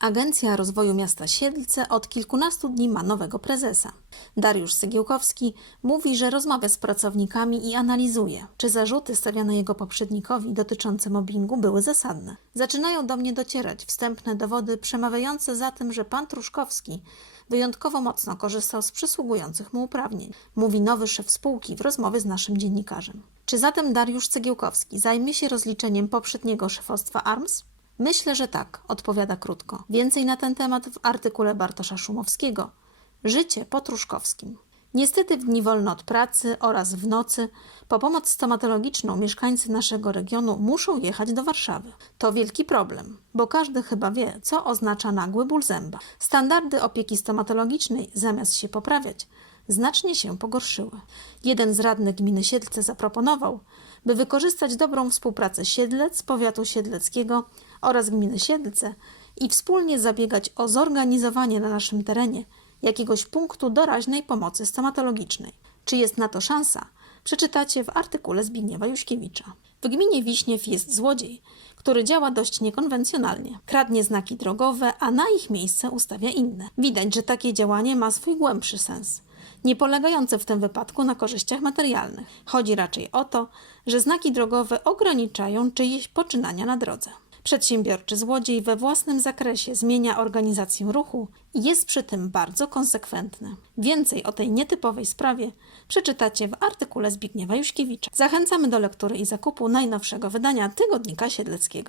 Agencja Rozwoju Miasta Siedlce od kilkunastu dni ma nowego prezesa. Dariusz Cygiełkowski mówi, że rozmawia z pracownikami i analizuje, czy zarzuty stawiane jego poprzednikowi dotyczące mobbingu były zasadne. Zaczynają do mnie docierać wstępne dowody przemawiające za tym, że pan Truszkowski wyjątkowo mocno korzystał z przysługujących mu uprawnień, mówi nowy szef spółki w rozmowie z naszym dziennikarzem. Czy zatem Dariusz Cegiełkowski zajmie się rozliczeniem poprzedniego szefostwa ARMS? Myślę, że tak, odpowiada krótko. Więcej na ten temat w artykule Bartosza Szumowskiego. Życie po Truszkowskim. Niestety w dni wolne od pracy oraz w nocy po pomoc stomatologiczną mieszkańcy naszego regionu muszą jechać do Warszawy. To wielki problem, bo każdy chyba wie, co oznacza nagły ból zęba. Standardy opieki stomatologicznej zamiast się poprawiać, znacznie się pogorszyły. Jeden z radnych gminy Siedlce zaproponował, by wykorzystać dobrą współpracę Siedlec, powiatu siedleckiego oraz gminy Siedlce i wspólnie zabiegać o zorganizowanie na naszym terenie jakiegoś punktu doraźnej pomocy stomatologicznej. Czy jest na to szansa? Przeczytacie w artykule Zbigniewa Juśkiewicza. W gminie Wiśniew jest złodziej, który działa dość niekonwencjonalnie. Kradnie znaki drogowe, a na ich miejsce ustawia inne. Widać, że takie działanie ma swój głębszy sens nie polegający w tym wypadku na korzyściach materialnych. Chodzi raczej o to, że znaki drogowe ograniczają czyjeś poczynania na drodze. Przedsiębiorczy złodziej we własnym zakresie zmienia organizację ruchu i jest przy tym bardzo konsekwentny. Więcej o tej nietypowej sprawie przeczytacie w artykule Zbigniewa Juśkiewicza. Zachęcamy do lektury i zakupu najnowszego wydania Tygodnika Siedleckiego.